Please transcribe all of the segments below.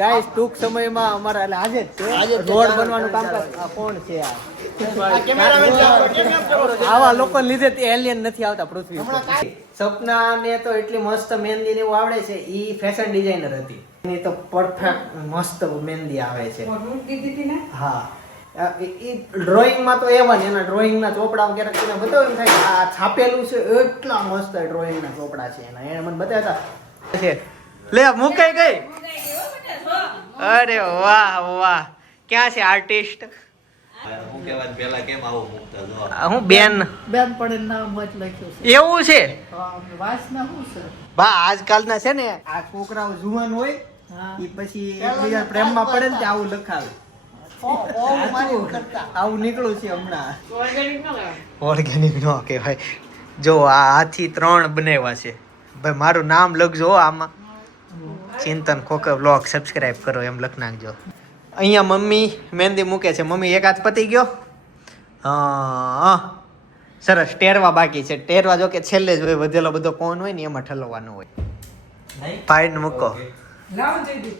Guys ટૂંક સમયમાં અમારા એટલે આજે જ છે રોડ બનવાનું કામકાજ. આ કોણ છે આ આવા લોકો લીધે એલિયન નથી આવતા પૃથ્વી પર. સપનાને તો એટલી મસ્ત મહેંદી ને એવું આવડે છે. ઈ ફેશન ડિઝાઇનર હતી. એની તો પરફેક્ટ મસ્ત મહેંદી આવે છે. હા ઈ ડ્રોઈંગ માં તો એવા ને એના ડ્રોઈંગ ના ચોપડા ક્યારેક એને બતાવ્યું એમ થાય આ છાપેલું છે એટલા મસ્ત ડ્રોઈંગ ના ચોપડા છે એના. એને મને બતાવ્યા છે. લે મુકાઈ ગઈ. અરે વાહ વાહ, ક્યાં છે આર્ટિસ્ટ? હું કહેવાય પેલા કેમ આવું મુકતા જો હું બેન પડે નામ મત લખ્યું છે. એવું છે વાસના શું છે? બા આજકાલના છે ને આ છોકરાઓ જુવાન હોય ઈ પછી એકબીજા પ્રેમમાં પડે ને આવું લખાવે. આવું નીકળું છે હમણાં. ઓર્ગેનિક નો કહેવાય. જો આ હાથી 3 બનાવ્યા છે ભાઈ. મારું નામ લખજો આમાં. ચિંતન ખોખર બ્લોગ સબસ્ક્રાઇબ કરો એમ લખ નાખજો. અહીંયા મમ્મી મહેંદી મૂકે છે. મમ્મી એક હાથ પતી ગયો. હા સરસ. ટેરવા બાકી છે. ટેરવા જો કે છેલ્લે જ હોય. વધેલો બધો કોન હોય ને એમાં ઠલવવાનો હોય. ફાઈન મૂકો. લાવ જઈ દે.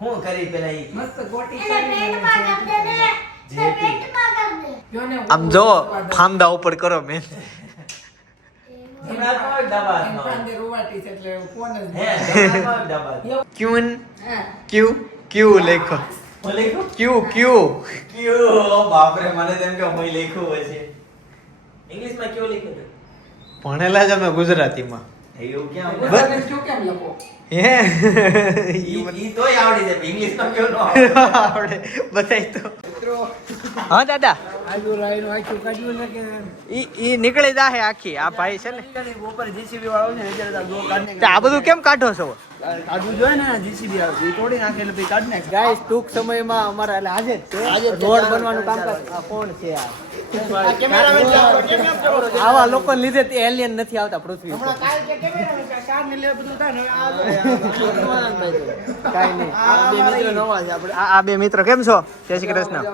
હું કરી પેલા ઈ મસ્ત ગોટી કરીને આમ જો ફાંદા ઉપર કરો મેં. ક્યુન ક્યુ ક્યુ લખો. ક્યુ ક્યુ ક્યો બાપ રે, મને તેમ કે હું લખ્યું હશે. ઇંગ્લિશ માં ક્યો લખ્યું છે? ભણેલા જ અમે ગુજરાતીમાં. એવું ક્યાં કેમ લખો? હે ઈ તોય આવડી જાય. ઇંગ્લિશ માં ક્યો નો આવડે બતાય તો. હા દાદા, આલુ રાઈ નું આખું કાઢ્યું ને કે ઈ નીકળી જાહે આખી. આ ભાઈ છે ને ઉપર જીસીબી વાળો છે ને એટલે દો કાઢને તે આ બધું કેમ કાઢો છો? કાઢવું જોઈએ ને. જીસીબી આવે એ તોડી નાખે એટલે પછી કાઢ નાખે. ગાઈસ ટૂંક સમયમાં અમારા એટલે આજે જ છે રોડ બનવાનું કામકાજ. આ કોણ છે આ? આવા લોકો લીધે એલિયન નથી આવતા પૃથ્વી પર. આ બે મિત્રો કેમ છો? જય શ્રી કૃષ્ણ.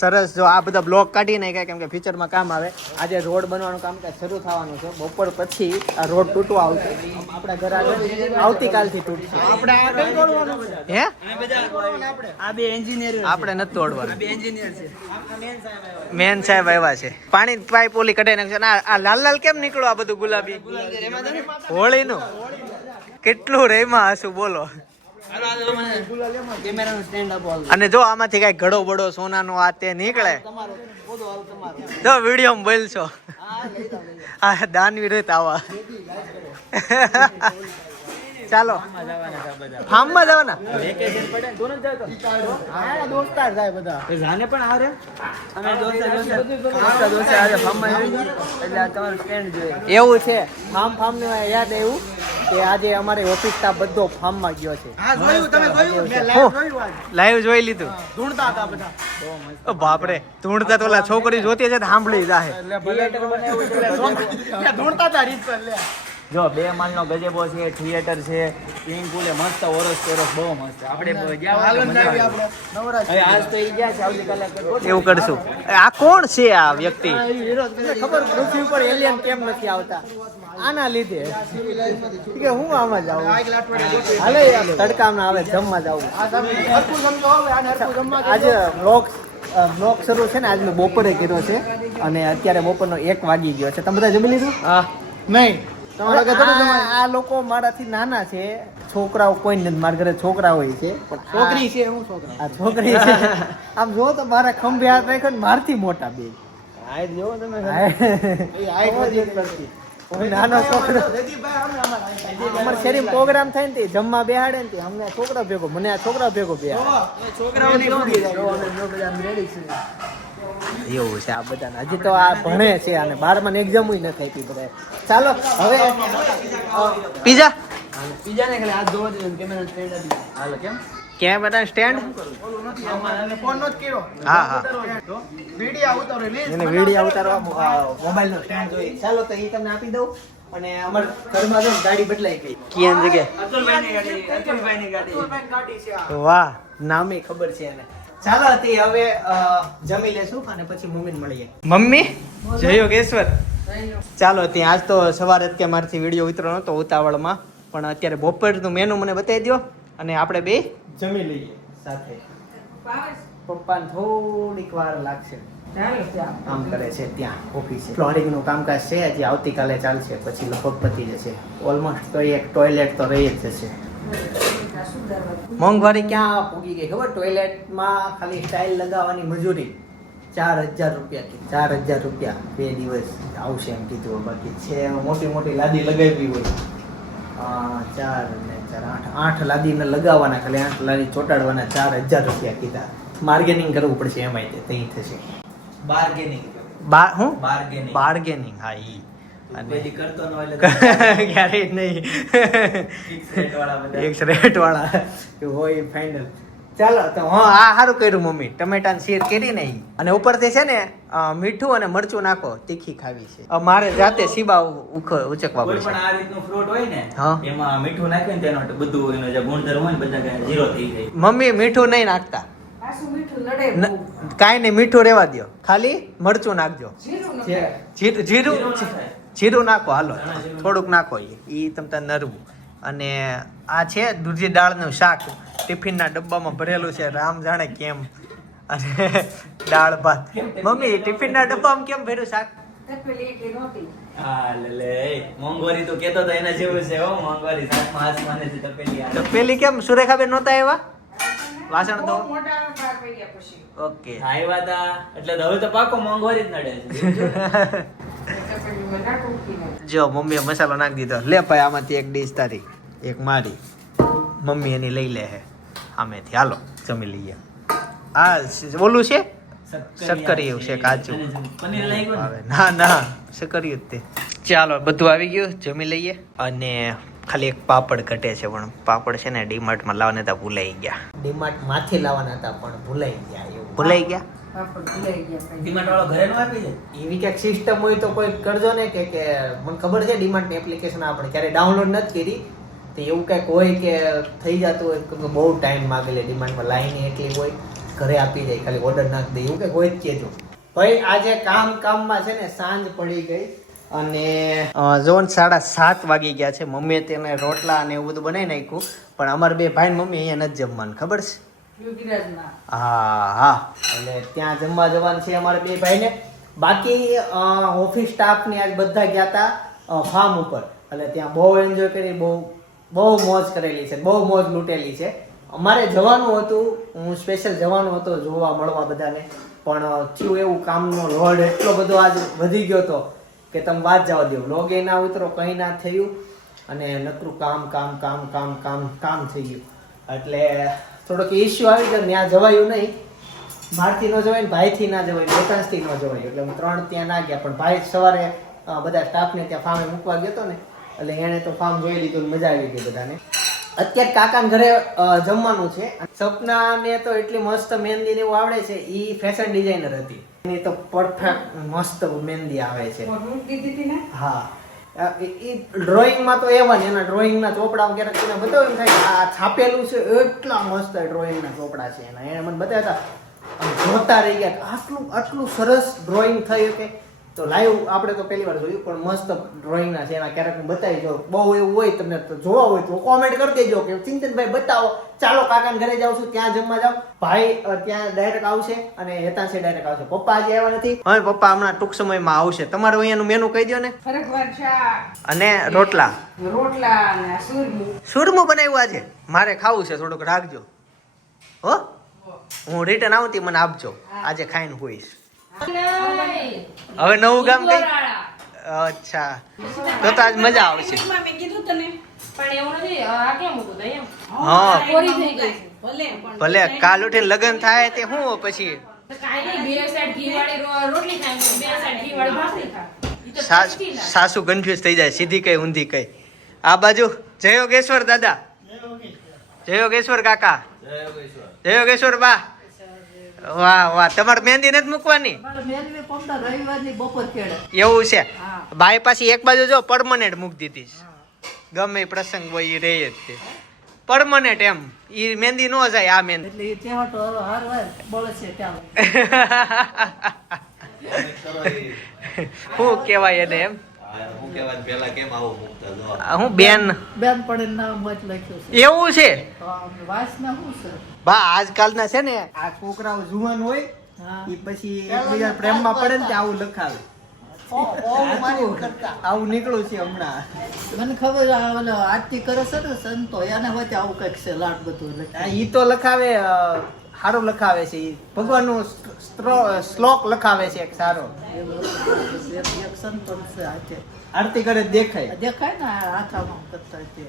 સરસ. જો આ બધા બ્લોક કાઢી નાખ્યા કેમ કે ફ્યુચરમાં કામ આવે. આજે રોડ બનવાનું કામકાજ શરૂ થવાનું છે. બપોર પછી આ રોડ તૂટવા આવશે. આપણા ઘર આગળ આવતીકાલથી તૂટશે. હે આ બે એન્જિનિયર આપણે નથી તોડવાનું. બે એન્જિનિયર છે. મેન સાહેબ આવ્યા છે. પાણી પાઇપ ઓલી કઢાઈ નાખશે. આ લાલ લાલ કેમ નીકળો? આ બધું ગુલાબી હોળી નું કેટલું રેમાં હશું બોલો. કેમેરાનું સ્ટેન્ડ આપો. અને જો આમાંથી કઈ ઘડો બડો સોનાનો આ તે નીકળે તો વિડીયો બોલશો. આ દાનવીર આવા. ચાલો ફાર્મમાં જવાના. દોસ્તાર થાય બધા. જાને પણ આવે અમે દોસ્તાર આજે ફાર્મમાં આવી એટલે આ તમારું સ્ટેન્ડ જોઈએ. એવું છે. ફાર્મ ને યાદ આવ્યું કે આજે અમારે ઓફિસ સ્ટાફ બધો ફાર્મમાં ગયો છે. હા જોયું, તમે જોયું? મેં લાઈવ જોયું આજ. લાઈવ જોઈ લીધું. ધૂણતા હતા બધા. ઓ બાપરે, ધૂણતા તો ઓલા છોકરી જોતી છે સાંભળી જાહે. થિયેટર બનાવ્યું છે એટલે ધૂણતા હતા રીત પર. લે જો 2 માળનો ગજેબો છે, થિયેટર છે, સ્વિમિંગ પુલ મસ્ત, ઓરસ બહુ મસ્ત. આપણે ગયા હાલત આવી આપણે નવરાજ. હવે આજ તો ઈ ગયા છે, આવતીકાલે એવું કરશું. આ કોણ છે આ વ્યક્તિ? વિરોધ ખબર પૃથ્વી પર એલિયન કેમ નથી આવતા? આના લીધે કે હું આમાં જાઉં. હાલે યાર, તડકામાં આવે જમવા જાવું. હરખું સમજો હવે. આને હરખું જમવા દો. આજે બ્લોગ શરૂ છે ને આજ મેં બપોરે કર્યો છે અને અત્યારે બપોરનો 1 વાગી ગયો છે. તમે બધા જમી લીધું? હા નહીં આ લોકો મારાથી નાના છે. છોકરાઓ કોઈ નથી. મારા ઘરે છોકરા હોય છે પણ છોકરી છે. હું છોકરા. આ છોકરી છે. આમ જો તો મારા ખંભે હાથ રાખ્યો ને મારથી મોટા બે. હાઈટ જોવો તમે. કોઈ નાનો છોકરો અમારે શેરીમાં પ્રોગ્રામ થાય ને તે જમવા બેહાડે ને તે અમને છોકરા ભેગો, મને આ છોકરા ભેગો બેહાડે. છોકરાઓની કેવું બધા રેડી છે. એવું છે આ બધાને. હજી તો આ ભણે છે અને 12માં એક્ઝામ ન થઈ હતી બધા. ચાલો હવે પીઝા બીજાને ખાલી હાથ ધોવા દે. કેમેરા સ્ટેન્ડ આપી. હાલો કેમ કેમેરા સ્ટેન્ડ. ફોન નો જ કર્યો. હા હા, વિડિયો ઉતારો લે. એને વિડિયો ઉતારવા મોબાઈલ નો સ્ટેન્ડ જોઈએ. ચાલો તો એ તમને આપી દઉં. અને અમાર ઘરમાં જો ગાડી બદલાઈ ગઈ. ક્યાં જગ્યાએ? અતુલભાઈની ગાડી છે આ. વાહ, નામે ખબર છે એને. ચાલો હતી હવે જમી લેશું અને પછી મમ્મીને મળીએ. મમ્મી જય યોગેશ્વર. ચાલો ત્યાં આજ તો સવારે કે મારથી વિડીયો ઉતરવાનો હતો ઉતાવળમાં, પણ અત્યારે બપોરનું મેનુ મને બતાવી દો. અને આપણે બે જમી લઈએ સાથે. પપ્પાને થોડીક વાર લાગશે. કામ કરે છે ત્યાં ઓફિસે. ફ્લોરિંગ નું કામકાજ છે, હજી આવતીકાલે ચાલશે, પછી લગભગ પતી જશે. ઓલમોસ્ટ તો એક ટોયલેટ તો રહી જ જશે. મોંઘવારી ક્યાં પૂગી ગઈ ખબર? ટોયલેટમાં ખાલી ટાઇલ લગાવવાની મજૂરી 4,000 રૂપિયા. 4,000 રૂપિયા 2 દિવસ આવશે એમ કીધું. બાકી છે મોટી મોટી લાદી લગાવી હોય 4 ને 4 8 લાદીને લગાવવાના, ખાલી 8 લાદી ચોટાડવાના 4,000 રૂપિયા કીધા. માર્ગેનિંગ કરવું પડશે એમાંય તે ત્યાં થશે. બાર્ગેનિંગ. હું બાર્ગેનિંગ. બાર્ગેનિંગ, હા ઈ પેલી કરતો ન હોય ક્યારેય નહીં. ફિક્સ રેટ વાળા બધા. એક રેટ વાળા હોય ફાઇનલ. ચાલો તો હા, આ સારું કર્યું મમ્મી, ટમેટાની શીર કરી ને ઈ. અને ઉપરથી છે ને મીઠું અને મરચું નાખો, તીખી ખાવી છે. મારે જાતે સીબા ઉચકવા કોઈ પડશે. પણ આ રીતનું ફ્રૂટ હોય ને હા. એમાં મીઠું નાખ્યું ને તેનો બધું એનો જે ગુણધર્મ હોય ને બધા ઝીરો થઈ જાય. મમ્મી મીઠું નહીં નાખતા. કાંઈ નહીં, મીઠું રહેવા દો, ખાલી મરચું નાખજો. જીરું જીરું નાખો, હાલો થોડુંક નાખો. એ તમતા નરવું. અને આ છે દૂધી દાળનું શાક, ટિફિનના ડબ્બામાં ભરેલું છે, રામ જાણે કેમ. અને દાળ ભાત. મમ્મી ટિફિનના ડબ્બામાં કેમ ભર્યું શાક? હા લે મોંઘવારી તો કેતો તો એના જેવું છે હો. મોંઘવારી સાતમા આસમાને થી તપેલી આવે. તો પેલી કેમ સુરેખાબેન નહોતા એવા વાસણ તો? ઓકે. આવ્યા તા એટલે હવે તો પાકો મોંઘવારી જ નડે છે. જો મમ્મીએ મસાલો નાખી દીધો. લે ભાઈ આમાંથી એક ડીશ તારી, એક મારી. મમ્મી એની લઈ લે હે આમેથી. હાલો જમી લઈએ. આ ઓલું છે શક્કરિયું છે, કાચું. પનીર લાગ્યું આવે ના ના, શક્કરિયું જ તે. ચાલો બધું આવી ગયું, જમી લઈએ. અને ખાલી એક પાપડ ઘટે છે, પણ પાપડ છે ને ડીમાર્ટમાં લાવવાના હતા, ભૂલાઈ ગયા. ડીમાર્ટમાંથી લાવવાના હતા પણ ભૂલાઈ ગયા. એવું ભૂલાઈ ગયા. ડીમાર્ટ વાળો ઘરે નો આપી દે. એવી ક્યાંક સિસ્ટમ હોય તો કોઈ કરજો ને કે મને ખબર છે ડીમાર્ટની એપ્લિકેશન આપણે ક્યારે ડાઉનલોડ નથી કરી. તો એવું કંઈક હોય કે થઈ જતું હોય, કે બહુ ટાઈમ માગે લે ડીમાર્ટમાં, લાઈન એટલી હોય, ઘરે આપી જાય, ખાલી ઓર્ડર નાખી દે, એવું કંઈક હોય જ કહેજો. ભાઈ આજે કામમાં છે ને સાંજ પડી ગઈ. અને જોન 7:30 વાગી ગયા છે. મમ્મીએ તેને રોટલા અને એવું બધું બનાવી નાખ્યું, પણ અમારા બે ભાઈ મમ્મી અહીંયા નથી જમવાનું, ખબર છે? હા, એટલે ત્યાં જમવા જવાનું છે અમારે બે ભાઈને. બાકી ઓફિસ સ્ટાફની આજ બધા ગયા હતા ફાર્મ ઉપર, એટલે ત્યાં બહુ એન્જોય કરી, બહુ મોજ કરેલી છે, બહુ મોજ લૂંટેલી છે. અમારે જવાનું હતું, હું સ્પેશિયલ જવાનું હતો જોવા મળવા બધાને, પણ થયું એવું કામનો લોડ એટલો બધો આજ વધી ગયો હતો કે તમે વાત જવા દો. લોગ એ ના ઉતરો, કંઈ ના થયું, અને નકરું કામ થઈ ગયું. એટલે થોડોક ઇસ્યુ આવી ગયો, ત્યાં જવાયું નહીં. બહારથી ન જવાય ને ભાઈથી ના જવાય, બેકાંશથી ન જવાય, એટલે હું 3 ત્યાં ના ગયા. પણ ભાઈ સવારે બધા સ્ટાફને ત્યાં ફાર્મે મૂકવા ગયો હતો ને, એટલે એણે તો ફાર્મ જોઈ લીધું, મજા આવી ગઈ બધાને. અત્યારે કાકાના ઘરે જમવાનું છે. સપનાને તો એટલી મસ્ત મહેંદી ને એવું આવડે છે, એ ફેશન ડિઝાઇનર હતી. એની તો પરફેક્ટ મસ્ત મહેંદી આવે છે. હા, એ ડ્રોઈંગમાં તો એવા ને એના ડ્રોઈંગના ચોપડા ક્યારેક એને બતાવ્યું એમ થાય આ છાપેલું છે, એટલા મસ્ત ડ્રોઈંગના ચોપડા છે એના. એને મને બતાવ્યા હતા, જોતા રહી ગયા, આટલું સરસ ડ્રોઈંગ થયું કે. તો લાઈવ આપણે તો પહેલી વાર જોયું, પણ મસ્ત ડ્રોઈંગના છે એના. ક્યારેક હું બતાવી દઉં, બહુ એવું હોય તમને તો જોવા હોય તો કોમેન્ટ કરી દેજો કે ચિંતનભાઈ બતાવો, ચાલો કાકાના ઘરે જાઉં છું, ત્યાં જમવા જાવ. ભાઈ ત્યાં ડાયરેક્ટ આવશે અને હેતાંશે ડાયરેક્ટ આવશે. પપ્પા આજે આવ્યા નથી. હવે પપ્પા હમણાં ટૂંક સમયમાં આવશે. તમારું અહીંયાનું મેનુ કહી દો ને. અને રોટલા અને સુરમું બનાવ્યું આજે. મારે ખાવું છે, થોડુંક રાખજો હો. હું રિટર્ન આવતી મને આપજો, આજે ખાઈને હોઈશ. હવે નવું ગામ કઈ? અચ્છા, તો આજ મજા આવશે. હા ભલે કાલ ઉઠીને લગ્ન થાય તે હું પછી સાસુ કન્ફ્યુઝ થઈ જાય, સીધી કઈ ઊંધી કઈ. આ બાજુ જય યોગેશ્વર દાદા, જય યોગેશ્વર કાકા, જય યોગેશ્વર બા. વાહ વાહ, તમારે મહેંદી નથી મૂકવાની? એવું છે. બાઈ પાછી એક બાજુ જો પરમનન્ટ મૂકી દીધી, ગમે પ્રસંગ હોય એ રહે જ તે પરમનન્ટ. એમ ઈ મહેંદી નો જાય. આ મહેંદી શું કેવાય એને? એમ મૂકેવા પેલા કેમ આવું મૂકતા જો હું બેન બેન પડે નામ મત લખ્યું છે એવું છે વાસના શું છે બા આજકાલના છે ને આ છોકરાઓ જુવાન હોય હા ઈ પછી એકબીજા પ્રેમમાં પડે ને આવું લખાવે આવું નીકળું છે હમણાં મને ખબર આ ઓલો આરતી કરે છે ને સંતો એને વચ્ચે આવું કંઈક છે લાટ બધું લખ્યું. ઈ તો લખાવે સારું લખાવે છે ઈ ભગવાનનો શ્લોક લખાવે છે એક સારો એક સંતો છે હાથે આરતી કરે દેખાય દેખાય ને આખામાં કરતા છે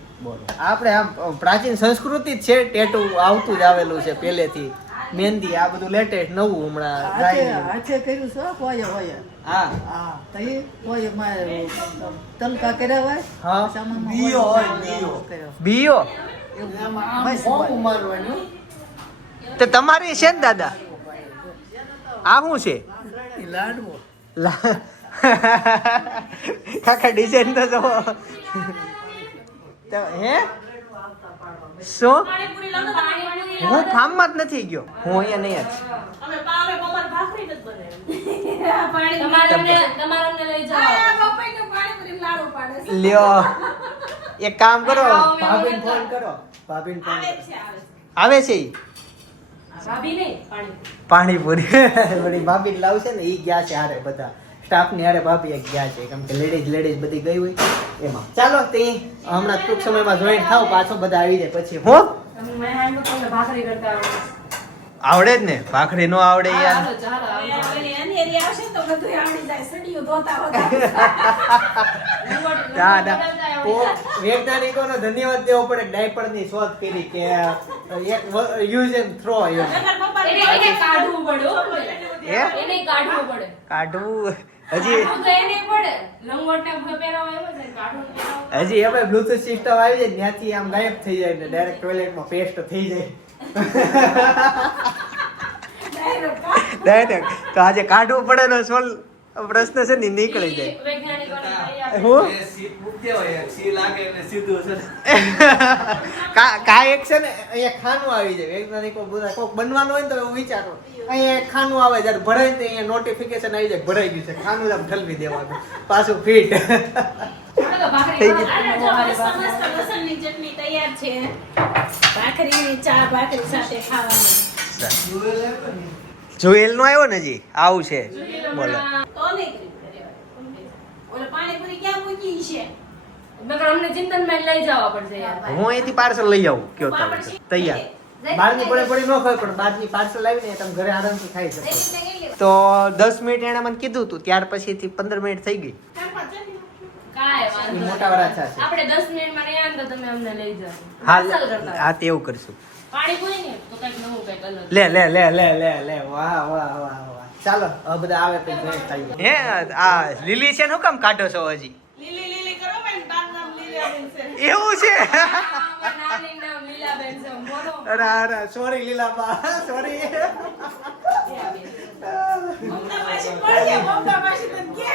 આપણે આમ પ્રાચીન સંસ્કૃતિ જ છે ટેટુ આવતું જ આવેલું છે પહેલેથી મહેંદી આ બધું લેટેસ્ટ નવું હમણાં હાથે ગાયનું. હાથે કર્યું છે હોય હોય હા હા તો એ હોય મારે તલકા કર્યા હોય હા. પછી આમાં બીયો હોય, બીયો બીયો. કર્યો. બીયો એવું આમ બહુ મારવાનું તે તમારી છે ને દાદા આ શું છે એ લાડવો કાકા ડિઝાઇન તો જો હે શું હું ફાર્મમાં જ નથી ગયો હું અહીંયા નહીં જ લ્યો એક કામ કરો ભાભીને ફોન કરો ભાભીને ફોન આવે છે ઈ? પાણીપુરી વળી ભાભી લાવશે ને ઈ ગયા છે હારે બધા સ્ટાફ ની હારે ભાભી એક ગયા છે કેમ કે લેડીઝ બધી ગઈ હોય એમાં ચાલો તે હમણાં ટૂંક સમયમાં જોઈન થાવ પાછો બધા આવી જાય પછી હું આવડે જ ને ભાખરી નો આવડે યાર વૈજ્ઞાનિકોનો ધન્યવાદ દેવો પડે ડાયપર ની શોધ કરી કે એક યુઝ એન્ડ થ્રો કાઢવું હજી હવે બ્લુટૂથ સિસ્ટમ આવી જાય ત્યાંથી આમ ગાયબ થઈ જાય ને ડાયરેક્ટ ટોયલેટમાં પેસ્ટ થઈ જાય ડાયરેક્ટ તો આજે કાઢવું પડે નો સોલ પ્રશ્ન છે ને નીકળી જાય હું કાંઈ એક છે ને અહીંયા ખાનું આવી જાય વૈજ્ઞાનિકો બધા કોક બનવાનું હોય ને તો એવું વિચારો અહીંયા એક ખાનું આવે જ્યારે ભરાય ને અહીંયા નોટિફિકેશન આવી જાય ભરાઈ ગયું છે ખાનું આમ ઠલવી દેવાનું પાછું ફિટ જોયેલ નો આવ્યો ને જી આવું છે બોલો હું અહીંથી પાર્સલ લઈ આવું કયો તમે તૈયાર બહારની પડી ન ખબર પણ બહારની પાર્સલ લાવીને તમે ઘરે આરામથી ખાઈ શકો તો 10 મિનિટ એણે મને કીધું હતું ત્યાર પછીથી 15 મિનિટ થઈ ગઈ મોટા વાળા છે આપણે 10 મિનિટમાં નહીં આવે તો તમે અમને લઈ જાઓ હા તેવું કરશું પાણીપુરી ને તો કંઈક નવું કંઈક અલગ લે વાહ ચાલો હવે બધા આવે પછી જોઈ ખાઈએ હે આ લીલી છે ને કામ કાઢો છો હજી લીલી કરો બેન તાર નામ લીલાબેન છે એવું છે નાની નામ લીલાબેન છે બોલો અરે સોરી લીલાબા સોરી મમતા પાછી પડ્યા મમતા પાછી તને કે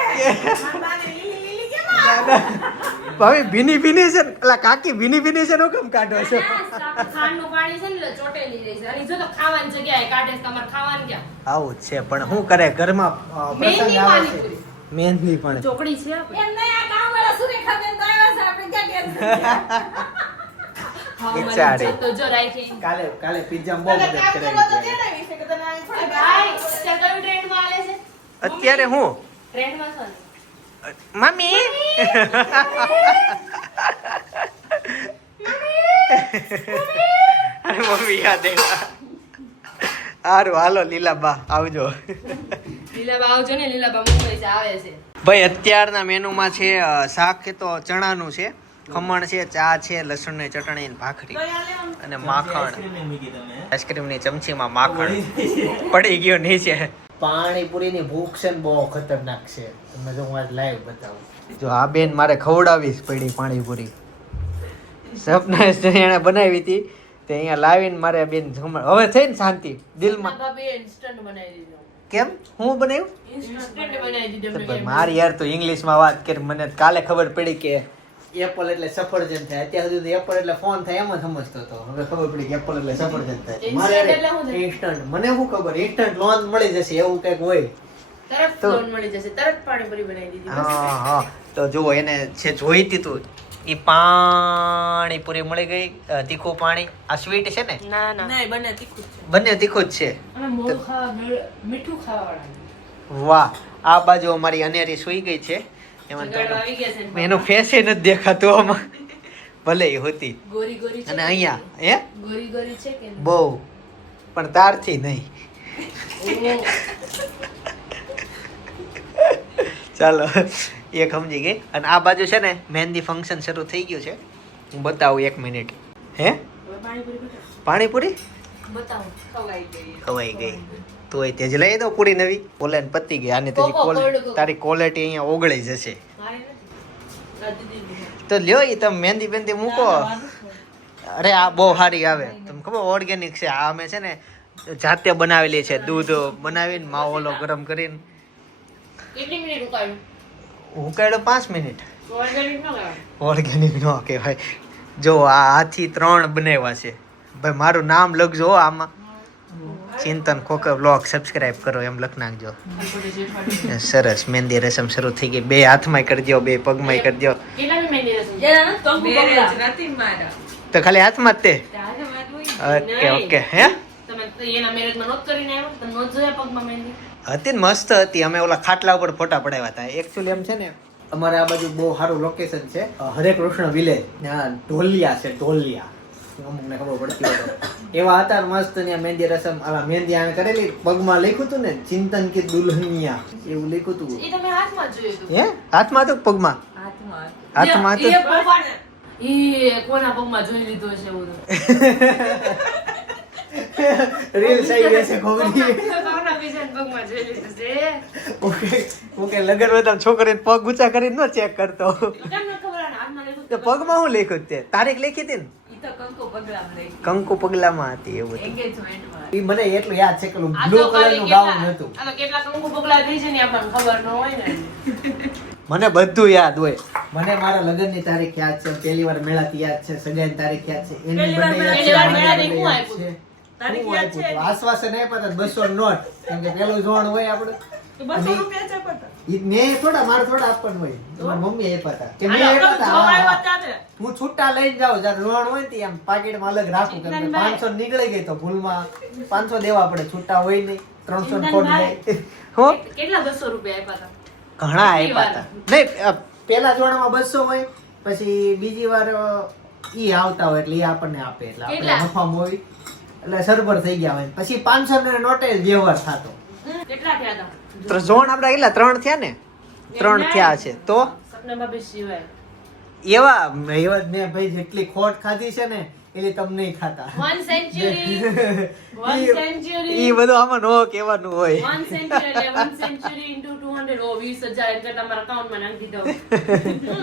મામાને લીલી કેમ ભાઈ ભીની છે ને એટલે કાકી ભીની છે ને કેમ કાઢો છો ખાંડનું પાણી છે ને એટલે ચોટેલી રહી છે અને જો તો ખાવાની જગ્યાએ કાઢે છે તમારે ખાવાનું ક્યાં આવું જ છે પણ શું કરે ઘરમાં પ્રસંગ આવે છે મહેંદી પણ ચોકડી છે આપણે. એમ નહીં આ કામવાળા સુરેખા બેન તો આવ્યા છે આપણે ક્યાં ટેન્શન ખાવા ચારે. માટે તો જો રાખી કાલે પિઝા બહુ મદદ કામ કરાવી કરવા તો છે. તેના વિશે કે તને આ થોડી ભાઈ અત્યારે કયું ટ્રેન્ડમાં આલે છે અત્યારે હું ટ્રેન્ડમાં છે ને? મમ્મી અરે મમ્મી યાદ સારું હાલો લીલાબા આવજો લીલાબા આવજો ને લીલાબા મુંબઈ થી આવે છે ભાઈ અત્યારના મેનુમાં છે શાક કે તો ચણાનું છે ખમણ છે ચા છે લસણની ચટણી ને ભાખરી અને માખણ આઈસ્ક્રીમની ચમચીમાં માખણ પડી ગયો નીચે પાણીપુરીની ભૂખ છે ને બહુ ખતરનાક છે તમને જો હું આજ લાઈવ બતાવું જો આ બેન મારે ખવડાવી જ પડી પાણીપુરી સપના એને બનાવી હતી તે અહીંયા લાવીને મારે બેન હવે થઈ ને શાંતિ દિલમાં ભાભી ઇન્સ્ટન્ટ બનાવી દીધો કેમ હું બનાવ્યું ઇન્સ્ટન્ટ બનાવી દીધો તો મારી યાર તો ઇંગ્લિશમાં વાત કરી મને કાલે ખબર પડી કે એપલ એટલે સફરજન થાય અત્યાર સુધી તો એપલ એટલે ફોન થાય એમ જ સમજતો હતો હવે ખબર પડી કે એપલ એટલે સફરજન થાય Instant મારે એટલે શું થાય? ઇન્સ્ટન્ટ મને શું ખબર ઇન્સ્ટન્ટ લોન મળી જશે એવું કંઈક હોય તરત તો- લોન મળી જશે, તરત પાણીપુરી બનાવી દીધી બસ. હા તો જુઓ એને જે જોઈતી તું એ પાણીપુરી મળી ગઈ. તીખું પાણી. આ સ્વીટ છે ને? ના ના નહીં, બંને તીખું જ છે. બંને તીખું જ છે. અમે મોળું મીઠું ખાવાવાળા વાહ. આ બાજુ અમારી અનેરી સુઈ ગઈ છે. એમાં તો જગાડવા આવી ગયા છે ને. એનું ફેસ નથી દેખાતું આમાં. ભલે એ હતી. ગોરી ગોરી છે અને કે અહીંયા નહીં? હે ગોરી ગોરી છે કે નહીં? બહુ પણ તારથી નહીં. ઓહ, ચાલો એક સમજી ગઈ. અને આ બાજુ છે ને મહેંદી ફંક્શન શરૂ થઈ ગયું છે. હું બતાવું 1 મિનિટ. હે હવે પાણીપુરી બનાવો. પાણીપુરી બતાવો. ખવાઈ ગઈ. ખવાઈ ગઈ. તોય તે જ લઈ દો પૂરી નવી. ઓલાને પતી ગઈ. આને તો કોકો, કોરડું. તારી ક્વોલિટી અહીંયા ઓગળી જશે. મારે નથી. આ દીદી તો લ્યો ઈ તમે મહેંદી બેંદી મૂકો. અરે આ બહુ સારી આવે. તમને ખબર ઓર્ગેનિક છે. આ અમે છે ને જાતે બનાવેલી છે. દૂધ બનાવીને માવો ઓલો ગરમ કરીને કેટલી મિનિટ ઉકાળ્યું? ઉકાળ્યો 5 મિનિટ. ઓર્ગેનિક ન કહેવાય. ઓર્ગેનિક નો કહેવાય. જો આ હાથી 3 બનાવ્યા છે. ભાઈ મારું નામ લખજો હો આમાં. ચિંતન ખોખર બ્લોગ સબસ્ક્રાઇબ કરો એમ લખ નાખજો. સરસ. મહેંદી રસમ શરૂ થઈ ગઈ. 2 હાથમાં કરી દો, 2 પગમાં કરી દો. કેટલામી મહેંદી રસમ? જરા કંકુ પગલા. નથી મારા. તો ખાલી હાથમાં જ તે. ત્યારે વાત હોય. ઓકે નહીં. ઓકે. હે તમે તો એના મેરેજમાં નહોત કરીને આવ્યા? તમે નહોત જોયા પગમાં મહેંદી? હતી ને મસ્ત હતી. અમે ઓલા ખાટલા ઉપર ફોટા પડાવ્યા હતા. એકચ્યુઅલી એમ છે ને અમારે આ બાજુ બહુ સારું લોકેશન છે. હરે કૃષ્ણ વિલેજ. ત્યાં ઢોલિયા છે. ઢોલિયા અમુકને ખબર પડતી હોય તો. એવા હતા મસ્ત. ત્યાં મહેંદી રસમ મહેંદી આને કરેલી. પગમાં લખ્યું હતું ને ચિંતન કી દુલ્હનિયા એવું લખ્યું હતું. એ તમે હાથમાં જ જોયું હતું. હે હાથમાં હતું કે પગમાં? હાથમાં. હાથમાં હતું. એ પપ્પાને. ઈ કોના પગમાં જોઈ લીધો છે એવું તો. રીલ્સ આવી ગઈ છે ખોબરી. કોના બીજાના પગમાં જોઈ લીધું છે. ઓકે લગન માં છોકરીને પગ ઊંચા કરીને નો ચેક કરતો. કેમ ન ખબર આને હાથમાં લીધું? તો પગમાં શું લખ્યું તે? તારીખ લખી હતી ને? ઈ તો કંકુ પગલામાં લઈ. કંકુ પગલામાં હતી એવું હતું. એન્ગેજમેન્ટમાં. ઈ મને એટલું યાદ છે કે આ બ્લુ તો કલર ખાલી નું કેટલા- ગાઉન હતું. આ તો કેટલા કંકુ પગલા થઈ છે ને આપણને ખબર ન હોય ને. મને બધું યાદ હોય. મને મારા લગ્નની તારીખ યાદ છે. પહેલી વાર મેળાથી યાદ છે. સગાઈની તારીખ યાદ છે. એની પહેલી વાર birthday યાદ પહેલી વાર છે. મેળાથી મારી શું યાદ આપ્યું? છે. તારીખ શું યાદ છે? આપ્યું? આશ્વાસન આપ્યા હતા 200 નોટ. કેમ કે પેલું જોણ હોય આપણે. તો 200 રૂપિયા છે પણ. ઈ મેં થોડા મારે થોડા આપવાનું હોય. મારી મમ્મી આપ્યા હતા. કે મેં આ આપ્યા આપણે હતા. જોવા હા, આવ્યા હા. ત્યારે. હું છૂટા લઈને જાઉં જ્યારે રોણ હોય ને તે આમ પાકીટમાં અલગ રાખું. કેમ કે 500 નીકળી ગઈ તો ભૂલમાં 500 દેવા પડે. છૂટા હોય નહીં. 300 ખોટ જાય. હો કેટલા 200 રૂપિયા આપ્યા હતા? ઘણા આપ્યા હતા. નહીં પેલા જોડામાં 200 હોય. પછી બીજી વાર ઈ આવતા હોય એટલે ઈ આપણને આપે. એટલે આપણે કેટલા? નફામાં હોય એટલે સરભર થઈ ગયા હોય. પછી 500 ને નોટે જ વ્યવહાર થતો. કેટલા થયા હતા? તો જોણ આપડા કેટલા 3 થયા ને? 3 થયા છે. તો સપના ભાભી સિવાય. એવા એવા મેં ભાઈ જેટલી ખોટ ખાધી છે ને એટલી તમને નહીં ખાતા. 1 સેન્ચુરી 1 સેન્ચુરી ઈ બધું આમાં નો કહેવાનું હોય. 1 સેન્ચુરી 1 સેન્ચુરી into 200 ઓ 20,000 એમ કે તમારા અકાઉન્ટમાં નાખી દો.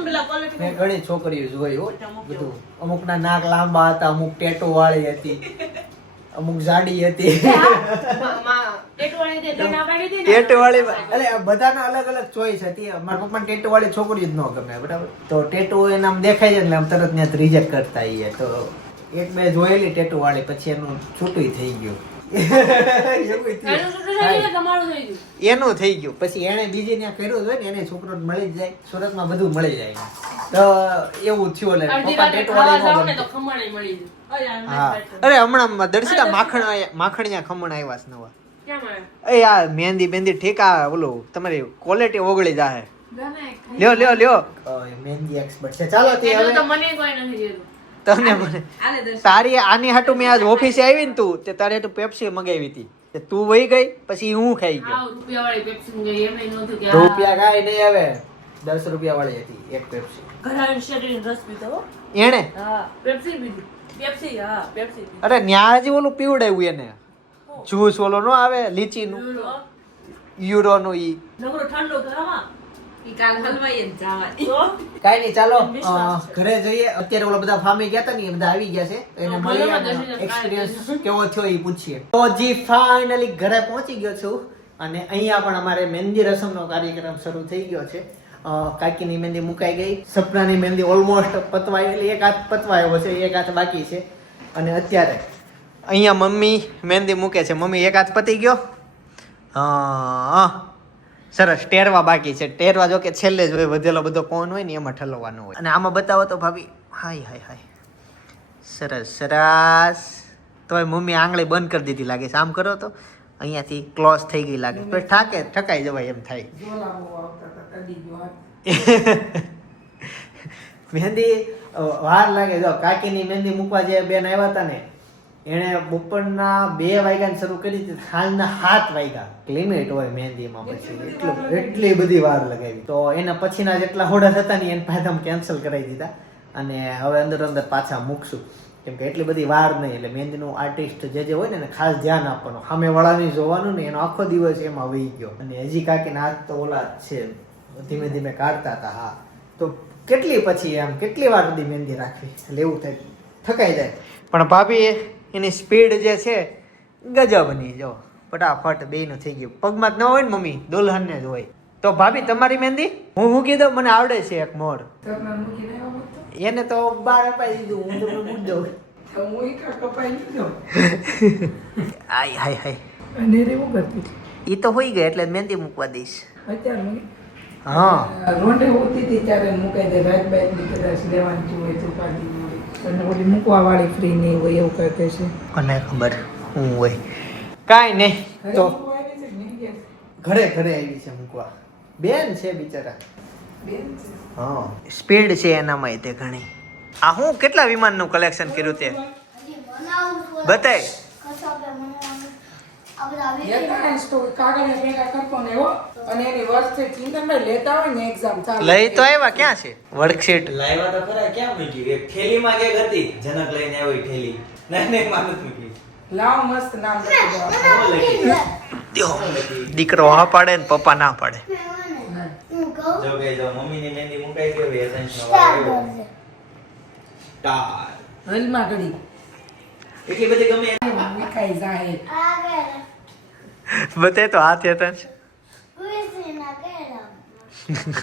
પેલા quality મેં ઘણી છોકરીઓ જોઈ હો બધું. અમુકના નાક લાંબા હતા, અમુક ટેટો વાળી હતી, અમુક જાડી હતી. ટેટુ વાળી દે ના પાડી દે ને. ટેટો વાળી એટલે બધાના અલગ અલગ ચોઈસ હતી. મારા પપ્પાને ટેટો વાળી છોકરી જ ન ગમે. બરાબર તો ટેટો એને આમ દેખાય છે એટલે આમ તરત ત્યાં રિજેક્ટ કરતા આવીએ. તો એક બે જોયેલી ટેટો વાળી પછી એનું છૂટું થઈ ગયું. એવું થયું. એનું છૂટું થઈ ગયું, તમારું થઈ ગયું. એનું થઈ ગયું. પછી એને બીજી ત્યાં કર્યું હોય ને એને છોકરો મળી જ જાય. સુરતમાં બધું મળી જાય. તો એવું થયું. એટલે અડધી પપ્પા રાતે ટેટો ખાવા વાળી જાવ ન ને તો ગમતી. ખમણ મળી જાય. હા અરે હમણાં દર્શિતા માખણિયા ખમણ આવ્યા છે નવા. કેમ આવે? એ આ મહેંદી બેંદી ઠીક. આ ઓલું તમારી ક્વોલિટી ઓગળી જાહે. ગમે લ્યો મહેંદી એક્સપર્ટ છે. ચાલો તે એટલું તો હવે મને કોઈ નથી કીધું. તમને મને આલે દર્શન. તારી આની હાટુ મેં આજ ઓફિસે આવી ને તું તે તારે તો પેપ્સી મંગાવી હતી. તે તું વહી ગઈ પછી હું ખાઈ ગયો. હા રૂપિયા વાળી પેપ્સી ગઈ એમ નહોતું કે રૂપિયા કાંઈ નહીં આવે. 10 રૂપિયા વાળી હતી એક પેપ્સી. ઘરાણ શેરડીનો રસ પીધો હો. એણે હા પેપ્સી પીધી. પેપ્સી હા પેપ્સી પીધી. અરે ન્યા જ ઓલું પીવડાવ્યું એને. જ્યુસ ઓલો નો આવે લીચીનું યુરોનું ઈ. નકરો ઠંડો કરાવા. ઈ કાલ હલવાઈ જ જવાની. તો કાંઈ નહીં ચાલો વિશ્વાસ ઘરે જઈએ. અત્યારે ઓલા બધા ફામી ગયા હતા ને એ બધા આવી ગયા છે. એને મળીએ દર્શન એક્સપિરિયન્સ કેવો થયો એ પૂછીએ. તો જી ફાઇનલી ઘરે પહોંચી ગયો છું અને અહીંયા પણ અમારે મહેંદી રસમનો કાર્યક્રમ શરૂ થઈ ગયો છે. કાકીની મહેંદી મુકાઈ ગઈ. સપનાની મહેંદી ઓલમોસ્ટ પતવાય એટલે એક હાથ પતવાયો છે, એક હાથ બાકી છે. અને અત્યારે અહીંયા મમ્મી મહેંદી મૂકે છે. મમ્મી એક હાથ પતી ગયો. હા સરસ ટેરવા બાકી છે. ટેરવા જો કે છેલ્લે જ હોય, વધેલો બધો કોન હોય ને એમાં ઠલવવાનો હોય. અને આમાં બતાવો તો ભાભી. હાય હાય હાય, સરસ સરસ. તોય મમ્મી આંગળી બંધ કરી દીધી લાગે છે. આમ કરો તો અહીંયાથી ક્લોઝ થઈ ગઈ લાગે. તો ઠકાઈ જવાય એમ થાય. મહેંદી વાર લાગે. જો કાકીની મહેંદી મૂકવા જે બેન આવ્યા હતા ને, એણે બપોરના 2 વાગ્યા શરૂ કરી હતી, સાંજના 7 વાગ્યા. લિમિટ હોય મહેંદીમાં, પછી એટલી બધી વાર લગાવી. તો એના પછીના જેટલા હોડા હતા ને એને પાછા કેન્સલ કરાવી દીધા, અને હવે અંદર પાછા મૂકશું, કેમ કે એટલી બધી વાર નહીં. એટલે મહેંદીનું આર્ટિસ્ટ જે હોય ને એને ખાસ ધ્યાન આપવાનું, સામે વાળાની જોવાનું ને, એનો આખો દિવસ એમાં વહી ગયો. અને હજી કાકીના હાથ તો ઓલા છે, ધીમે ધીમે કાઢતા હતા. હા, તો કેટલી પછી આમ કેટલી વાર સુધી મહેંદી રાખવી, એટલે એવું થાય, થકાઈ જાય. પણ ભાભી એની સ્પીડ જે છે ગજબની. જો ફટાફટ બેયનું થઈ ગયું. પગમાં જ ન હોય ને મમ્મી, દુલ્હનને જ હોય. તો ભાભી તમારી મહેંદી હું મૂકી દઉં, મને આવડે છે એક મોર. એને તો બાર અપાઈ દીધું, હું તમને મૂકી દઉં. આય હાય હાય, ઈ તો હોઈ ગઈ એટલે મહેંદી મૂકવા દઈશ. હા, રોંડે હોતી હતી ત્યારે મુકાઈ દે, રાત બાદ ની કદાચ લેવાની હોય તો પાડી હોય, અને ઓલી મૂકવા વાળી ફ્રી નહીં હોય એવું કહે છે. કોને ખબર હું હોય. કાંઈ નહીં, તો ઘરે આવી છે મૂકવા. બેન છે બિચારા. હા, સ્પીડ છે એનામાં તે ઘણી. આ હું કેટલા વિમાનનું કલેક્શન કર્યું તે બતાય. લઈ તો આવ્યા ક્યાં છે વર્કશીટ? લાવ્યા તો ખરા, ક્યાં મૂકી? એક થેલીમાં ક્યાંક હતી, જનક લઈને આવી થેલી. નહીં માનું મૂકી. લાવ મસ્ત નામ દીકરો હા પાડે ને પપ્પા ના પાડે. જો કે જો મમ્મીની મહેંદી મુકાઈ ગઈ, એસેન્સનો વાળ આવ્યો. સ્ટાર હલમાં ઘડી એટલી બધી ગમે વિખાઈ જાય. બતાય તો હાથ હતા.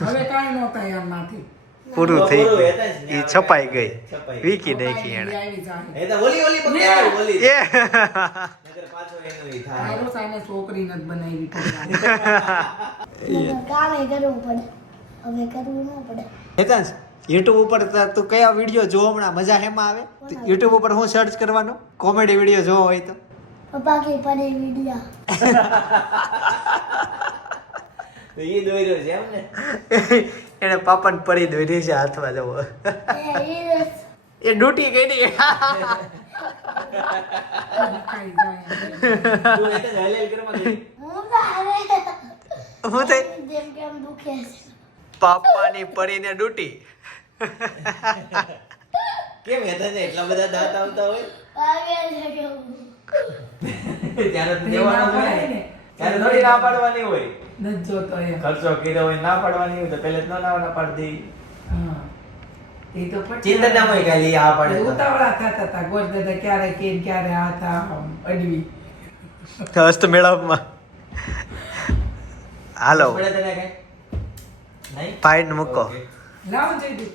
હવે કાંઈ ન થાય આમાંથી. પૂરું થઈ પૂરું ગયું, હતા જ ને, ઈ છપાઈ ગઈ, છપાઈ ગઈ. વીકી નાખી એને. આવી જાય. એ તો ઓલી પકડાય, ઓલી. એ નકર પાછો એનું ઈ થાય. મારું સાને છોકરી નથી બનાવી. કામે કરવું પડે, હવે કરવું ન પડે. હેતાંશ, યુટ્યુબ ઉપર તું કયા વિડીયો જોવો હમણાં મજા હેમાં આવે? યુટ્યુબ ઉપર હું સર્ચ કરવાનું? કોમેડી વિડીયો જોવો હોય તો પપ્પા કે પડે વિડિયા. તો ઈ દોર્યો છે એમ ને? એને પાપાને પડી દોરી છે હાથમાં જવો. એ એ ડૂટી ગઈ ની. વિખાઈ જાય. તું એટલે જ હલેલ કરમાં ગઈ. હું તારે હું થઈ જેમ કેમ દુખે છે. પાપાની પડીને ડૂટી. કેમ હતા ને એટલા બધા દાંત આવતા હોય? વાગે છે કેવું. ત્યારે તો દેવાનું હોય ને. ત્યારે થોડી ના પાડવાની હોય. નથી જોતો એ. ખર્ચો કર્યો હોય ના પાડવાની હોય તો પહેલે જ ના પાડી દઈ. હા. એ તો પછી ચિંતા ના હોય કાલી આ પાડે તો. ઉતાવળા થતા હતા ગોળ દાદા ક્યારે કે ક્યારે આ થા અડવી. હસ્ત મેળાવમાં હાલો પડે તને કઈ? નહીં? ફાઈન મૂકો. ઓકે. લાવ જઈ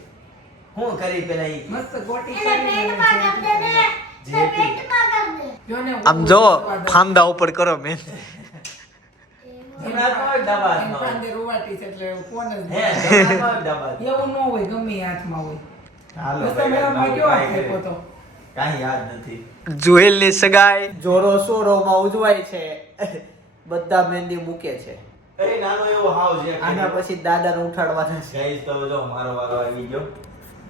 હું કરી પેલા ઈ મસ્ત ગોટી એને પેટમાં કાપ દે ને. જે પેટમાં કાપ દે. જો ને આમ જો ફાંદા ઉપર કરો મેં. હમણાં તો હોય દવા એમ હાથમાં હોય. પાંદે રોવાટી છે એટલે કોણ જ હે દવામાં હોય દવા. એવું ન હોય ગમે એ હાથમાં હોય. હાલો બસ ભાઈ, મેળામાં નવું કેવો try હાથ કરીએ. આપ્યો તો? કાંઈ યાદ નથી. જુએલની સગાઈ જોરો શોરોમાં ઉજવાય છે. બધા મહેંદી મૂકે છે. એ નાનો એવો હાવ છે. આના પછી દાદાને ઉઠાડવાના છે. ગાઈસ તો જો મારો વારો આવી ગયો.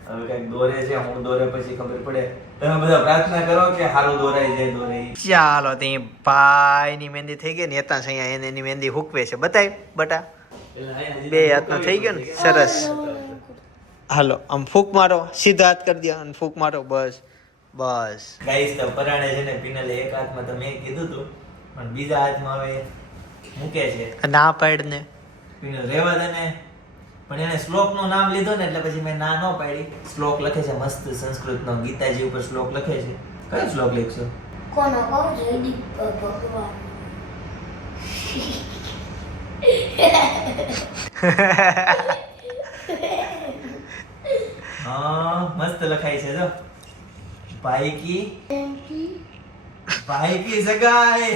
હવે કઈક દોરે છે, હું દોરે પછી ખબર પડે. તમે બધા પ્રાર્થના કરો કે હારું દોરાય જાય દોરે. ચાલો તે ભાઈની મહેંદી થઈ ગઈ ને એતા અહીંયા એની મહેંદી હુકવે છે. બતાય બટા બે હાથનો થઈ ગયો ને સરસ. હાલો આમ ફૂક મારો, સીધા હાથ કરી દો અને ફૂક મારો. બસ બસ. ગાઈસ તો પરાણે છે ને પિનલે એક હાથમાં તો મેં કીધું તું પણ બીજા હાથમાં હવે મૂકે છે. ના પાડ ને પિનલ રેવા દે ને. પણ એને શ્લોકનું નામ લીધું ને એટલે પછી મેં ના ન પાડી. શ્લોક લખે છે મસ્ત સંસ્કૃતનો, ગીતાજી ઉપર શ્લોક લખે છે. કયો શ્લોક લખશો? કોનો કહું જયદીપ ભગવાન. હા મસ્ત લખાય છે જો. ભાઈ કી સગાઈ.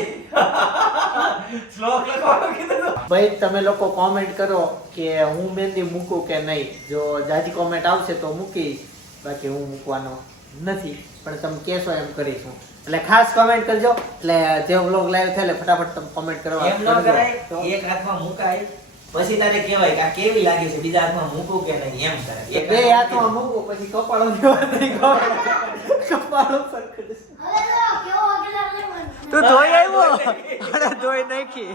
શ્લોક લખવાનું કીધું તો. ભાઈ તમે લોકો કોમેન્ટ કરો કે હું મહેંદી મૂકું કે નહીં. જો જાજી કોમેન્ટ આવશે તો મૂકીશ, બાકી હું મૂકવાનો નથી. પણ તમે કહેશો એમ કરીશું. એટલે ખાસ કોમેન્ટ કરજો. એટલે જે વ્લોગ લાઈવ થાય એટલે ફટાફટ તમે કોમેન્ટ કરવા એમ ન કરાય, એક હાથમાં મુકાય પછી તારે કહેવાય કે આ કેવી લાગે છે, બીજા હાથમાં મૂકું કે નહીં એમ કરાય. એક બે હાથમાં મૂકું પછી કપાળો દેવા નહીં, કપાળો પર કરીશ. હવે તો કેવો કલર લેવાનો તું ધોઈ આવ્યો? અરે ધોઈ નાખી.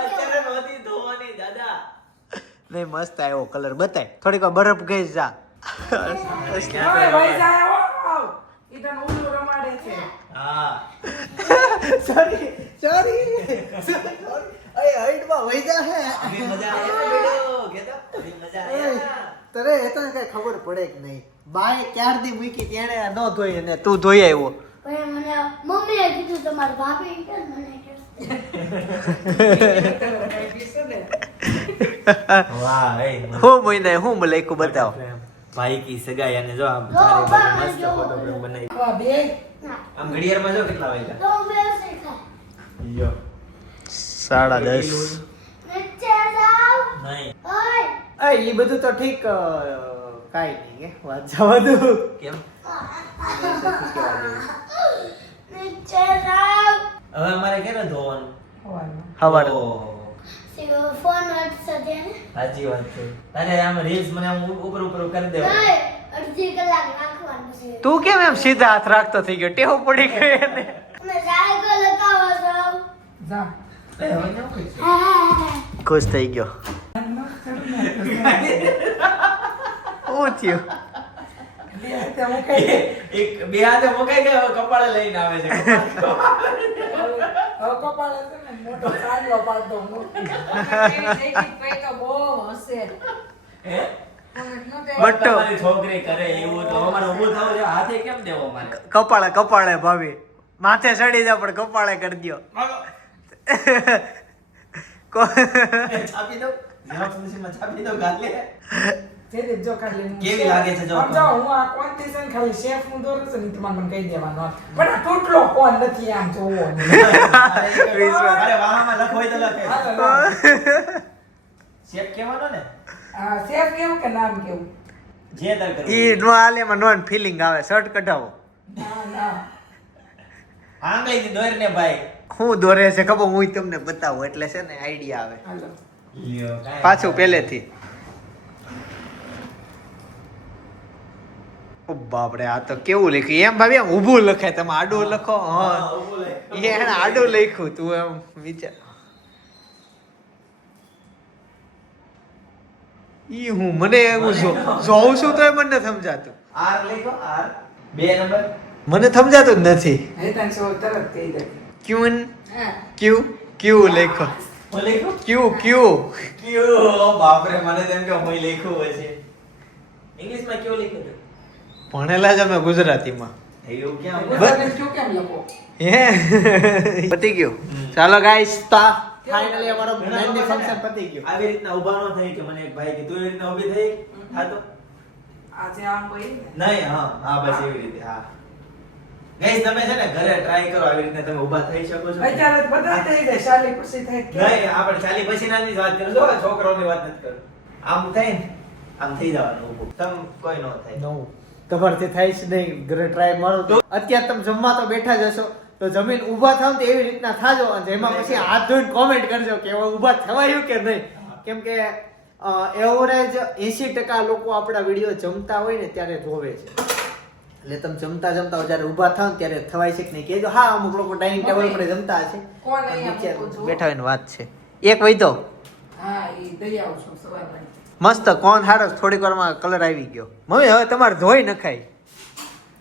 અત્યારે નહોતી ધોવાની દાદા. નહીં મસ્ત આવ્યો કલર. બતાય થોડીક વાર બરફ ગઈ જા. ઓય, ભાઈ જાય, આવો. ઈ તને ઉલ્લુ રમાડે છે. હા સોરી અરે હાઈટમાં વહી જા હે. અભી મજા આયા બેડો કેતો અભી મજા આયા. તને એ તો કઈ ખબર પડે કે નહીં. બાય ક્યારથી મૂકી તેણે ન ધોઈ અને તું ધોઈ આવ્યો. પણ મને મમ્મીએ કીધું તમારી ભાભી કે મને કે વાહ એ હું મહિને હું લખ્યું બતાવો. ભાઈ કી સગાઈ અને જો આમ જો, ચારે બાજુ બા, મસ્ત જો. ફોટો ફ્રેમ બનાવી. આવા બે આમ ઘડિયાળમાં જો કેટલા વાગ્યા. તો બેસે ખાય યો 10:30. નીચે જાવ નહીં ઓય એ બધું તો ઠીક કાઈ નહીં કે વાત જવા દઉં. કેમ નીચે જાવ હવે અમારે કેને ધોવાનું હવારે. ઓહ, સીવો ફોન અટસે દે ને સાચી વાત છે. તારે આમ રીલ્સ મને આમ ઉપર ઉપર કરી દેવા. નહીં અડધી કલાક રાખવાનું છે તું કેમ એમ સીધા હાથ રાખતો થઈ ગયો? ટેવ પડી ગઈ એને. અને જાયકો લગાવો જાવ જા એ હવે કેમ કહે છે? ખુશ થઈ ગયો. શું થયું? બે હાથે મુકાઈ દે. એક બે હાથે મુકાઈ ગયા, હવે કપાળે લઈને આવે છે. હવે કપાળે છે ને મોટો સાંડલો પાડતો મૂકી. હે? બટ્ટો. તમારી છોકરી કરે એવું તો અમારે ઊભું થવું છે, હાથે કેમ દેવો અમારે? કપાળે કપાળે ભાભી માથે ચડી જાવ પણ કપાળે કરી દ્યો. છાપી દો. ઝેરોક્સ મશીનમાં છાપી દો ગાલે. જેથી જો ખાલી કેવી લાગે છે જો? આમ જો હું આ કોન્ટેશન ખાલી શેફ નું દોરું છું ને તમારે મને કહી દેવાનું પણ આ તૂટલો કોણ નથી આમ જોવો અરે વાહમાં લખો હોય તો લખે. શેપ કહેવાનો ને? શેફ કેવું કે નામ કેવું જે તાર કરવું. ઈ નો આલે માં નોન ફીલિંગ આવે. શર્ટ કઢાવો. ના ના આંગળીથી દોરીને ભાઈ. હું દોરે છે ખબર? હું તમને બતાવું એટલે છે ને આઈડિયા આવે. હાલો લ્યો, કાંઈ પાછું પહેલેથી. ઓ બાપ રે, આ તો કેવું લખ્યું એમ ભાભી? આમ ઊભું લખાય. તમે આડું લખો. હા ઊભું લે. એને આડું લખ્યું. તું એમ વિચાર. ઈ હું મને એવું જોઉં છું તો મને સમજાતું. આર લખો આર. 2 નંબર. મને સમજાતું જ નથી. હેતન સો તરત કહી દે ક્યુન ક્યુ ક્યુ લખો. હું લખ્યું? ક્યુ ક્યુ ક્યો બાપ રે, મને તેમ કે હું લખ્યું હોય છે. ઇંગ્લિશમાં ક્યો લખ્યું છે? ભણેલા જ અમે ગુજરાતીમાં. એવું ક્યાં? બધાને શું કેમ લખો હે પતી ગયું. ચાલો ગાઈસ, ફાઇનલી અમારો મહેંદી ફંક્શન પતી ગયું. આવી રીતના ઊભા ન થઈ કે મને એક ભાઈ કે તું એવી રીતના ઊભી થઈ થાતો? આજે આમ હોય ને નહીં, હા બસ એવી રીતે. હા ગાઈસ, તમે છે ને ઘરે ટ્રાય કરો, આવી રીતના તમે ઊભા થઈ શકો છો. અત્યારે તો બધા થઈ જાય શાલી ખુશી થાય કે નહીં, આપણે ચાલી પછી નાની જ વાત કરો છો, છોકરાઓની વાત નથી કરું. આમ થાય ને આમ થઈ જવાનું ઊભું. તમ કોઈ ન થાય. નવું તમારથી થાય જ નહીં. ઘરે ટ્રાય મારો તો અત્યારે તમે જમવા તો બેઠા જ હશો, તો જમીન ઊભા થાવ તો એવી રીતના થાજો અને એમાં પછી હાથ ધોઈને કોમેન્ટ કરજો કે હવે ઊભા થવાયું કે નહીં. કેમ કે એવરેજ 80% લોકો આપણા વિડીયો જમતા હોય ને ત્યારે જોવે છે. એટલે તમે જમતા જ્યારે ઊભા થાવ ને ત્યારે થવાય છે કે નહીં કહેજો. હા, અમુક લોકો ડાઇનિંગ ટેબલ પર જમતા હશે. કોણ અહીંયા મૂકું છું? બેઠા હોય વાત છે. એક વૈધો હા ઈ દઈ આવું છું સવારમાં મસ્ત કોણ હારો થોડીક વારમાં કલર આવી ગયો. મમ્મી હવે તમારે ધોઈ નખાય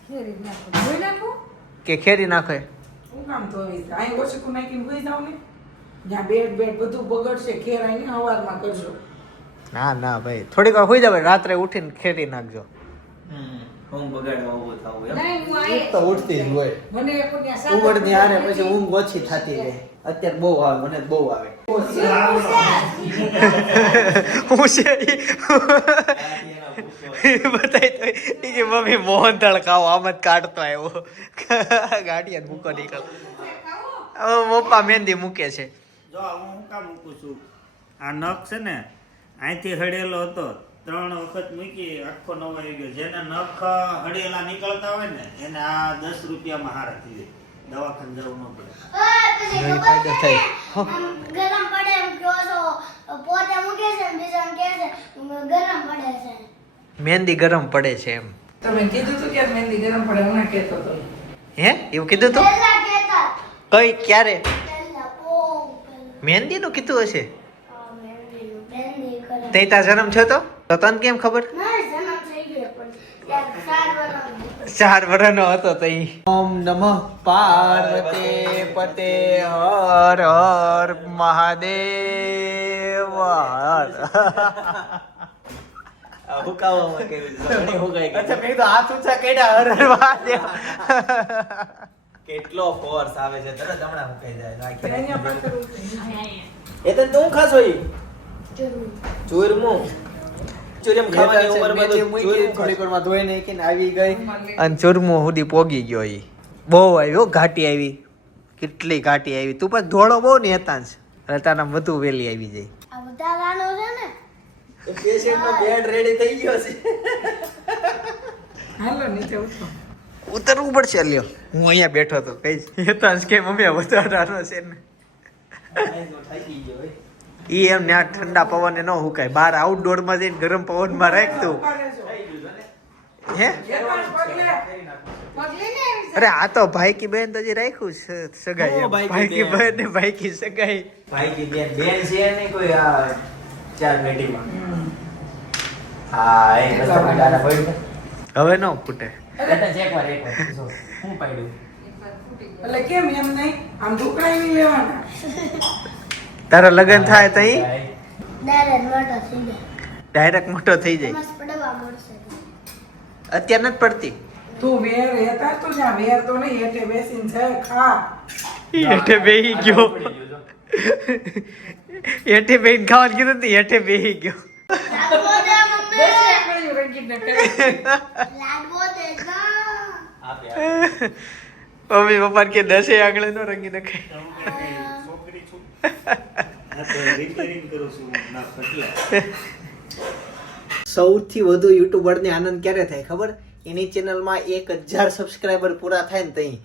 ખેરી નાખો ધોઈ નાખો કે ખેરી નાખે? હું કામ ધોઈ અહીં ઓછું નાખીને હોઈ જાવ ને જ્યાં બેડ બધું બગડશે ખેર આવીને હવારમાં કરજો ના ના ભાઈ, થોડીક વાર હોઈ જાવ, રાત્રે ઉઠીને ખેરી નાખજો. ઊંઘ બગાડવા ઊભું થવું એમ. નહીં હું આયે તો ઉઠતી જ હોય. મને કોઈ ત્યાં સાદા ઉમરની હારે પછી ઊંઘ ઓછી થતી રહે. અત્યારે બહુ આવે, મને બહુ આવે. હું છે બતાય તો ઈ કે મમ્મી મોહનથાળ ખાઓ, આમ જ કાઢતો આવ્યો. ગાડીયા મૂકો નીકળ. પપ્પા મહેંદી મૂકે છે. જો હું શું કામ મૂકું છું, આ નખ છે ને અહીંથી હળેલો હતો, 3 વખત મૂકી આખો નવો આવી ગયો. જેને નખ હળેલા નીકળતા હોય ને એને આ 10 રૂપિયામાં હારા થઈ જાય, દવાખાને જવું ન પડે. પછી ઘણી ખબર ફાયદો થાય. છે? આમ ગરમ પડે એમ કહો છો, પોતે મૂકે છે ને બીજાને કહે છે ગરમ પડે છે. મહેંદી ગરમ પડે છે એમ. તમે કીધું તું કે મહેંદી ગરમ પડે, હમણાં કહેતો હતો. હે એવું કીધું તું? પહેલા કહેતા, કઈ ક્યારે પહેલા પહેલા. મહેંદી નું કીધું હશે? મહેંદી કરે. તે તાર જન્મ થયો તો તને કેમ ખબર? ના, જન્મ થઈ ગયો પણ ત્યારે 4 વર્ષનો. 4 વર્ષનો હતો તઈ. ઓમ નમઃ પાર્વતી પતે હર હર મહાદેવ હર. હુકાવામાં કર્યું છે. ઘણી હુકાઈ ગઈ. અચ્છા, મેં તો હાથ ઊંચા કર્યા હર હર મહાદેવ. કેટલો ફોર્સ આવે છે, તરત હમણાં હુકાઈ જાય. અહીંયા પણ કરવું છે. એ તો તું ખાશો ઈ જરૂર. ચૂરમું ચૂરમ ખાવાની ઉંમરમાં તો ચૂરમું થોડીક વારમાં ધોઈ નાખીને આવી ગઈ અને ચૂરમું સુધી પોગી ગયો. ઈ બહુ આવ્યો, ઘાટી આવી, કેટલી ઘાટી આવી. તું પછી ધોળો બહુ ને હતા એટલે તારા વધુ વેલી આવી જાય. આ બધા રાનો છે ને પેશન્ટનો બેડ રેડી થઈ ગયો છે. હાલો નીચે ઉતરો. ઉતરવું પડશે. લ્યો, હું અહીંયા બેઠો હતો કઈ હેતાંશ કે મમ્મી વધારાનો છે ને. થાકી ગયો હોય. ઈ એમ ને આ ઠંડા પવને ન હુકાય. બહાર આઉટડોર માં જઈને ગરમ પવનમાં રાખતું. હે અરે આ તો ભાઈ કી બહેન તો હજી રાખ્યું છે સગાઈ એમ. ભાઈ કી બહેન ને ભાઈ કી સગાઈ. ભાઈ કી બેન છે નહીં કોઈ આ 4 પેઢીમાં. હા એ મસ્ત મજાના પડી. હવે ન ફૂટે. એકવાર જો હું પાડ્યું. એટલે કેમ એમ નહીં, આમ ઢોકળાઈ નહીં લેવાના. તારા લગ્ન થાય તઈ ડાયરેક્ટ મોટો થઈ જાય. ડાયરેક્ટ મોટો થઈ જાય. મસ્ત પડવા મળશે. અત્યારે નથી પડતી. તું વેર હેતા તો જ્યાં વેર તો નહીં, હેઠે બેસીને છે ખા. હેઠે બેહી ગયો. હેઠે બેહીને ખાવાનું કીધું ને, હેઠે બેહી ગયો. લાડવો દે મમ્મી. બસ એકડ્યું રંગીને કરી. લાડવો દે ના. આપે મમ્મી પપ્પા કે 10 આંગળે નો રંગી નખાય. છોકરી છું આ તો રિપેરિંગ કરું છું નખ એટલે. સૌથી વધુ યુટ્યુબર ને આનંદ ક્યારે થાય ખબર? એની ચેનલમાં 1000 સબસ્ક્રાઇબર પૂરા થાય ને તઈ.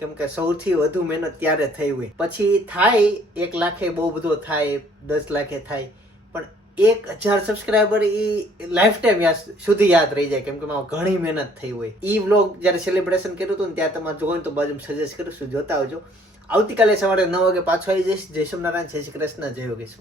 કેમ કે સૌથી વધુ મહેનત ત્યારે થઈ હોય. પછી થાય 1 લાખે બહુ બધો થાય, 10 લાખે થાય, પણ 1000 સબસ્ક્રાઇબર ઈ લાઈફ ટાઈમ સુધી યાદ રહી જાય. કેમ કે એમાં ઘણી મહેનત થઈ હોય. ઈ વ્લોગ જ્યારે સેલિબ્રેશન કર્યું હતું ને ત્યાં તમે જોવો ને તો બાજુમાં સજેસ્ટ કરું છું, જોતા આવજો. આવતીકાલે સવારે 9 વાગે પાછો આવી જઈશ. જય સોમનારાયણ, જય શ્રી કૃષ્ણ, જય યોગેશ્વર.